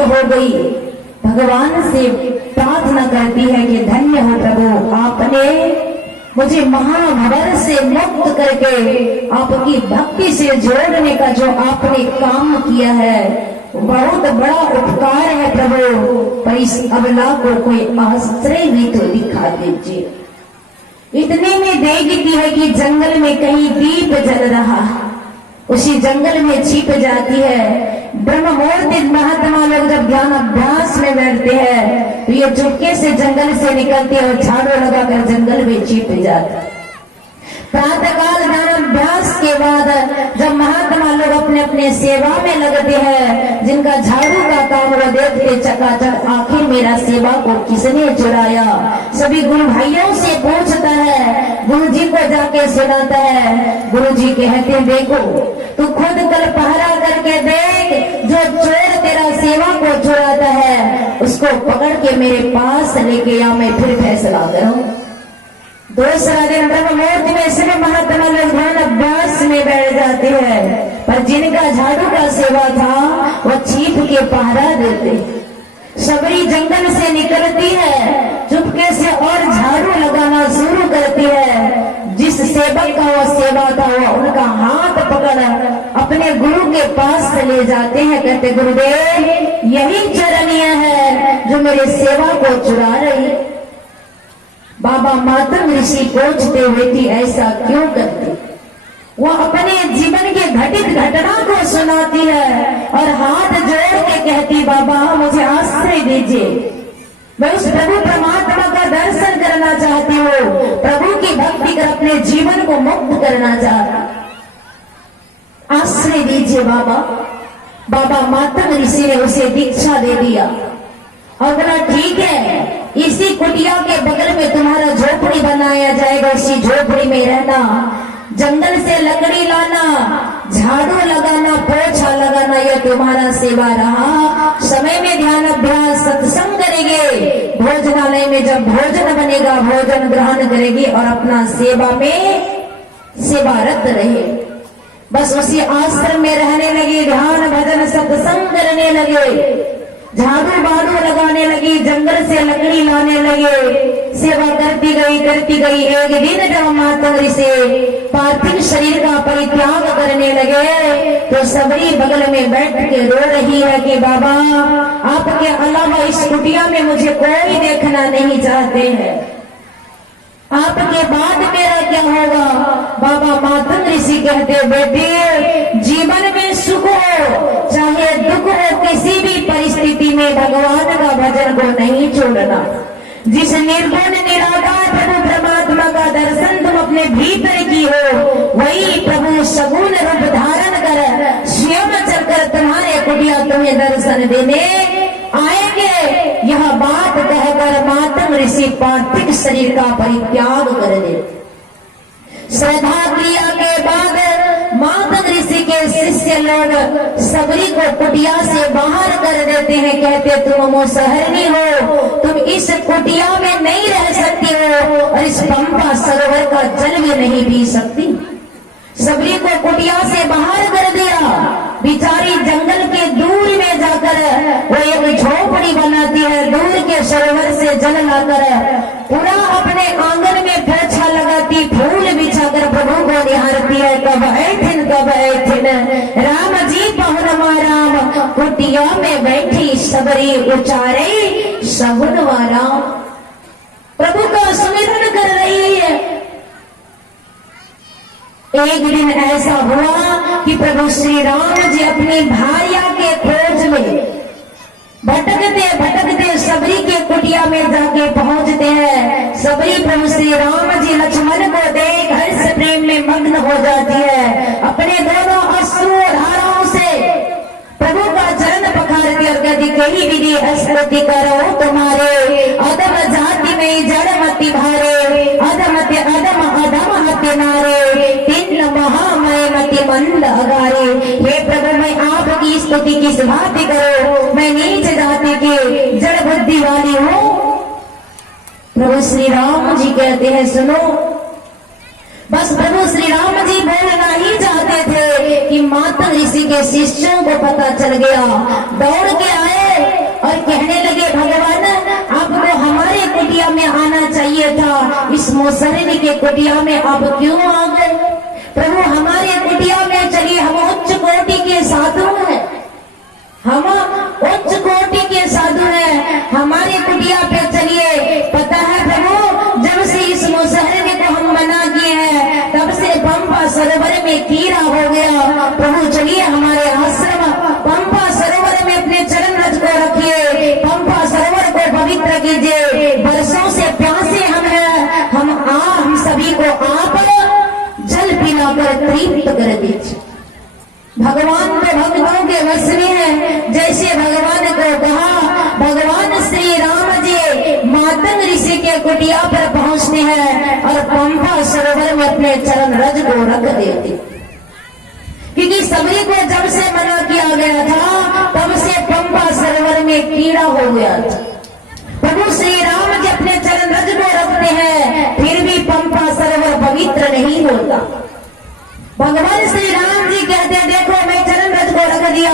हो गई, भगवान से प्रार्थना करती है कि धन्य हो प्रभु, आपने मुझे महाभवर से मुक्त करके आपकी भक्ति से जोड़ने का जो आपने काम किया है, बहुत बड़ा उपकार है प्रभु। पर इस अबला को कोई आश्रय भी तो दिखा दीजिए। इतने में देखती है कि जंगल में कहीं दीप जल रहा, उसी जंगल में छिप जाती है। ब्रह्म मुहूर्त महात्मा लोग जब ध्यान अभ्यास में बैठते हैं तो ये चुपके से जंगल से निकलते हैं और झाड़ू लगाकर जंगल में छिप जाते। प्रातःकाल ध्यान अभ्यास के बाद जब महात्मा लोग अपने अपने सेवा में लगते हैं, जिनका झाड़ू का काम वो देखते चकाचक, आखिर मेरा सेवा को किसने चुराया। सभी गुरु भाइयों से पूछता है, गुरु जी को जाके सुनाता है। गुरु जी कहते हैं देखो तू खुद कल पहरा करके देख, जो चोर तेरा सेवा को चुराता है उसको पकड़ के मेरे पास लेके आ, मैं फिर फैसला करूं। दूसरा दिन ब्रह्म मुहूर्त में सभी महात्मा लोग ध्यान अभ्यास में बैठ जाते हैं, पर जिनका झाड़ू का सेवा था वह छिप के पहरा देते। सबरी जंगल से निकलती है, चुपके से और झाड़ू लगाना शुरू करती है। जिस सेवक का वह सेवा था वह उनका हाथ पकड़ अपने गुरु के पास ले जाते हैं। कहते गुरुदेव यही चरणिया है जो मेरे सेवा को चुरा रही। बाबा मातंग ऋषि पूछते हुए कि ऐसा क्यों करते। वो अपने जीवन के घटित घटना को सुनाती है और हाथ जोड़ के कहती बाबा मुझे आश्रय दीजिए, मैं उस प्रभु परमात्मा का दर्शन करना चाहती हूँ, प्रभु की भक्ति कर अपने जीवन को मुक्त करना चाहती, आश्रय दीजिए बाबा। बाबा मातंग ऋषि ने उसे दीक्षा दे दिया और बोला ठीक है, इसी कुटिया के बगल में तुम्हारा झोपड़ी बनाया जाएगा, उसी झोपड़ी में रहना, जंगल से लकड़ी लाना, झाड़ू लगाना, पोछा लगाना, यह तुम्हारा सेवा रहा। समय में ध्यान अभ्यास सत्संग करेंगे, भोजनालय में जब भोजन बनेगा भोजन ग्रहण करेगी और अपना सेवा में सेवारत रहे। बस उसी आश्रम में रहने लगी, ध्यान भजन सत्संग करने लगे, झाड़ू बाड़ू लगाने लगी, जंगल से लकड़ी लाने लगे, सेवा करती गई। एक दिन जब मातंग ऋषि पार्थिव शरीर का परित्याग करने लगे तो सबरी बगल में बैठ के रो रही है कि बाबा आपके अलावा इस कुटिया में मुझे कोई देखना नहीं चाहते हैं, आपके बाद मेरा क्या होगा। बाबा मातंग ऋषि कहते बेटे जीवन में सुख हो चाहे दुख हो, किसी भी परिस्थिति में भगवान का भजन को नहीं छोड़ना। जिस निर्गुण निराकार प्रभु परमात्मा का दर्शन तुम अपने भीतर की हो, वही प्रभु सगुण रूप धारण कर स्वयं चलकर तुम्हारे कुटिया तुम्हें दर्शन देने आएंगे। यह बात कहकर मातंग ऋषि पार्थिव शरीर का परित्याग कर दे। श्रद्धा क्रिया के बाद मातंग ऋषि के शिष्य लोग सबरी को कुटिया से बाहर कर देते हैं। कहते तुम मोसहरनी हो, तुम इस कुटिया में नहीं रह सकती हो और इस पंपा सरोवर का जल भी नहीं पी सकती। सबरी को कुटिया से बाहर कर दिया, बिचारी जंगल के दूर में जाकर वो एक झोपड़ी बनाती है, दूर के सरोवर से जल लाकर पूरा अपने आंगन में पोछा लगाती, फूल बिछाकर प्रभु को निहारती है। कब ऐथिन राम जी पहुनमा राम, कुटिया में बैठी सबरी उचारे सगुनवा राम। प्रभु का सुमिरन कर रही है। एक दिन ऐसा हुआ कि प्रभु श्री राम जी अपनी भार्या के खोज में भटकते सबरी के कुटिया में जाके पहुंचते हैं। सबरी प्रभु श्री राम जी लक्ष्मण को देख हर्ष प्रेम में मग्न हो जाती है। अपने दोनों अश्रु धाराओं से प्रभु का चरण पखारती और कहती कही विधि स्तुति करो तुम्हारे, अधम जाति में जड़ मति भारे, अधम हत्य नारे, तीन महामय मति मंद अगारे। हे प्रभु मैं आपकी स्तुति किस भांति करो, मैं नीच जाति के जड़ बुद्धि वाली हूँ। प्रभु श्री राम जी कहते हैं सुनो। बस प्रभु श्री राम जी बोलना ही चाहते थे कि मातंग ऋषि के शिष्यों को पता चल गया, दौड़ के आए मुसहरिनी के कुटिया में आप क्यों आ गए? प्रभु हमारे कुटिया में चलिए, हम उच्च कोटि के साधु हैं, हम उच्च कोटि के साधु हैं, हमारे कुटिया पे चलिए। पता है प्रभु, जब से इस मुसहरिनी को हम मना किए हैं तब से पंपा सरोवर में कीड़ा हो गया। प्रभु चलिए हमारे आश्रम पंपा सरोवर में अपने चरण रज को रखिए, पंपा सरोवर को पवित्र कीजिए। वर्षों से प्यासे हम हैं, हम सभी को आप जल पिलाकर तृप्त कर दीजिए। भगवान तो भक्तों के वश में है, जैसे भगवान को कहा, भगवान श्री राम जी मातंग ऋषि के कुटिया पर पहुंचते हैं और पंपा सरोवर में अपने चरण रज को रख देते। क्योंकि सबरी को जब से मना किया गया था तब से पंपा सरोवर में कीड़ा हो गया था। प्रभु श्री राम जी अपने चरण रज को रखते हैं, फिर भी पंपा सरोवर पवित्र नहीं होता। भगवान श्री राम जी कहते हैं, देखो मैं चरण रज को रख दिया,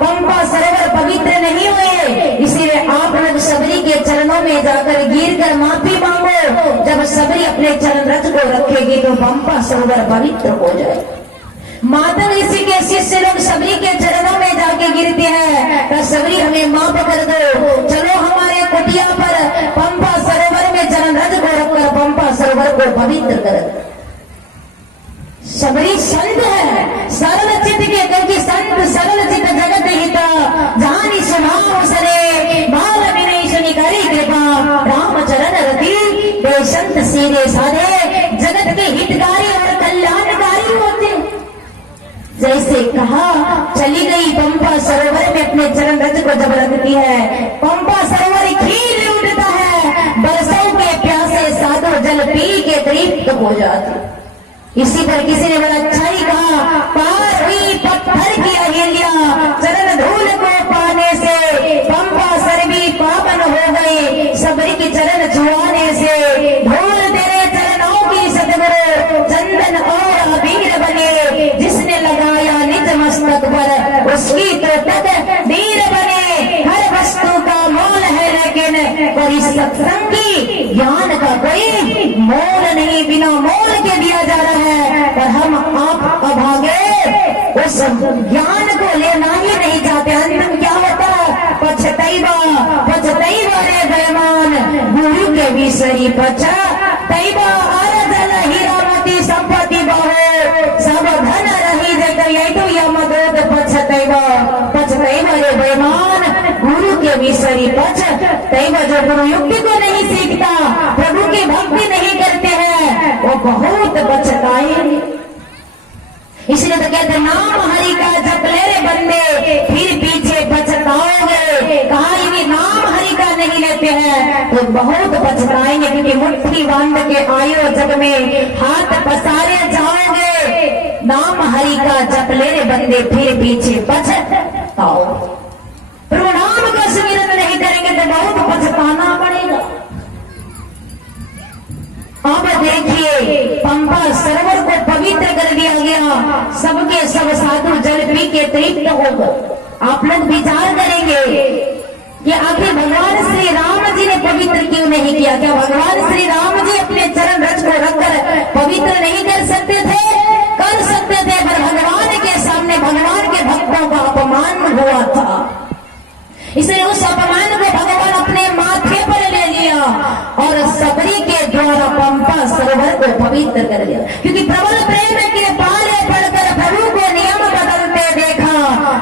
पंपा सरोवर पवित्र नहीं हुए, इसलिए आप लोग सबरी के चरणों में जाकर गिर कर माफी मांगो। जब सबरी अपने चरण रज को रखेगी तो पंपा सरोवर पवित्र हो जाए। माता ऋषि के शिष्य लोग सबरी के चरणों में जाके गिरते हैं, तो सबरी हमें माफ कर दो, चलो हमारे कुटिया पर पंपा सरोवर में चरण रज को रखकर पंपा सरोवर को पवित्र कर दो। सबरी संत है, सरल चित्त के, क्योंकि संत सरल चित्त जगत हिता, जानी स्वभाव सरे, बाल विनय सुनि करी कृपा, राम चरण रति वे संत सीधे साधे, जगत के हितकारी और कल्याणकारी होते। जैसे कहा, चली गई पंपा सरोवर में अपने चरण रज को जब रखती है, पंपा सरोवर खील उठता है, बरसों के प्यासे साधु जल पी के तृप्त हो जाते। इसी पर किसी ने बड़ा अच्छा ही कहा, पार हुई पत्थर की अहिल्या, चरण धूल को पाने से, पंपा सर भी पावन हो गई, सबरी की चरण छुआने से, धूल तेरे चरणों की सतगुरु, चंदन और अबीर बने, जिसने लगाया निज मस्तक पर, उसकी तो तकदीर बने। हर वस्तु का मोल है लेकिन पर इस सत्संग की ज्ञान का कोई मोल नहीं, बिना मोल के दिया जा रहा है, पर हम आप अभागे उस ज्ञान को लेना ही नहीं चाहते। अंत क्या होता है? पछतैबा पछतैबा रे बेमान, गुरु के विषरी पछतैबा, अरजल हीरामती संपत्ति बहु, सब धन रही जग यैतु यमदूत पछतैबा, पछतैबा रे बेमान, गुरु के विषरी पछतैबा। जो गुरु युक्ति को नहीं सीखता, प्रभु की भक्ति नहीं करते हैं, वो बहुत पछताए। इसलिए तो कहते नाम हरि का जप ले रे बंदे, फिर पीछे पछताओगे। कहा ये नाम हरि का नहीं लेते हैं तो बहुत पछताएंगे, क्योंकि मुट्ठी बांध के आयो जग में, हाथ पसारे जाओगे। नाम हरि का जप ले रे बंदे, फिर पीछे पछताओ। प्रभु नाम का सुमिरन नहीं करेंगे तो बहुत पछताना पड़ेगा। अब देखिए, पंपा सरोवर को पवित्र कर दिया गया, सबके सब साधु जल पी के तृप्त होकर। आप लोग विचार करेंगे कि आखिर भगवान श्री राम जी ने पवित्र क्यों नहीं किया? क्या भगवान श्री राम जी अपने चरण रज को रखकर पवित्र नहीं कर सकते थे? कर सकते थे, पर भगवान के सामने भगवान के भक्तों का अपमान हुआ था, इसलिए उस अपमान को भगवान अपने माथे पर ले लिया और सबरी के द्वारा पंपा सरोवर को पवित्र कर दिया। क्योंकि प्रबल प्रेम के पाले पड़कर प्रभु को नियम बदलते देखा,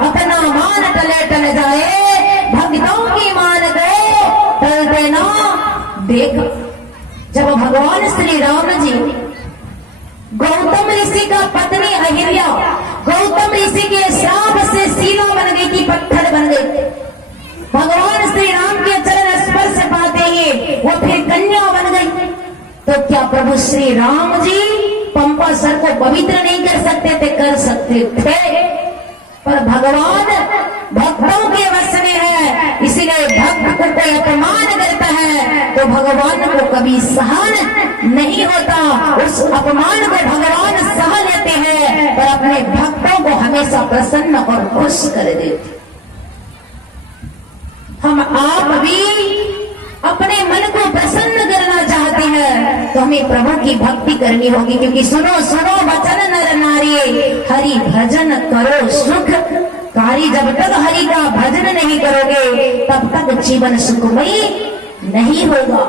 अपना मान टले टल जाए, भक्तों की मान को टलते ना देखा। जब भगवान श्री राम जी गौतम ऋषि का पत्नी अहिल्या, गौतम ऋषि के श्राप से सीला बन गई थी, पत्थर बन गई। भगवान श्री राम के चरण स्पर्श पाते ही वो फिर कन्या बन गई। तो क्या प्रभु श्री राम जी पंपा सर को पवित्र नहीं कर सकते थे? कर सकते थे, पर भगवान भक्तों के वश में है, इसलिए भक्त को कोई अपमान करता है तो भगवान को कभी सहन नहीं होता। उस अपमान को भगवान सह लेते हैं, पर अपने भक्तों को हमेशा प्रसन्न और खुश कर देते। हम आप भी अपने मन को प्रसन्न करना चाहते हैं तो हमें प्रभु की भक्ति करनी होगी। क्योंकि सुनो सुनो वचन नर नारी, हरि भजन करो सुख कारी। जब तक हरि का भजन नहीं करोगे तब तक जीवन सुखमयी नहीं होगा।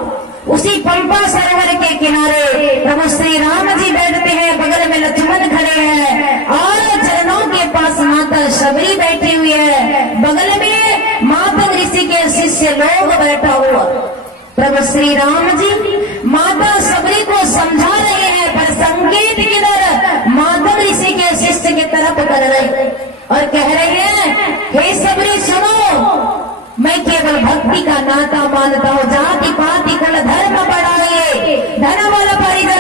उसी पंपा सरोवर के किनारे प्रभु श्री राम जी बैठते हैं, बगल में लक्ष्मण खड़े हैं और चरणों के पास माता शबरी बैठी हुई है, बगल में माता ऋषि के शिष्य लोग बैठा हुआ। प्रभु श्री राम जी माता शबरी को समझा रहे हैं, पर संकेत किधर माता ऋषि के शिष्य की तरफ कर रहे और कह रहे हैं, हे शबरी सुनो, मैं केवल भक्ति का नाता मानता हूँ, जाति पाति कल धर्म बढ़ाइए, धन बल परिजन